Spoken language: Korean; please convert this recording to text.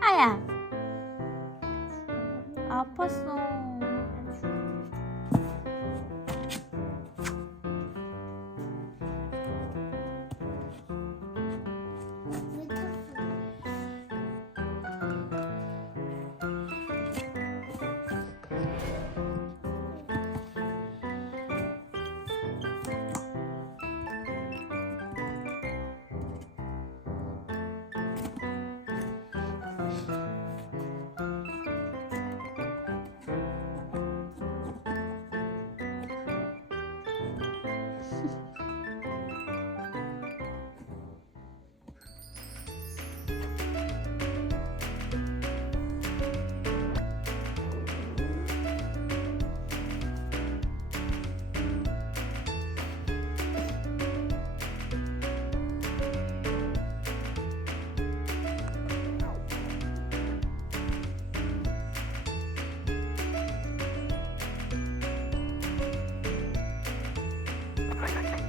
아야. 아팠어 Bye bye.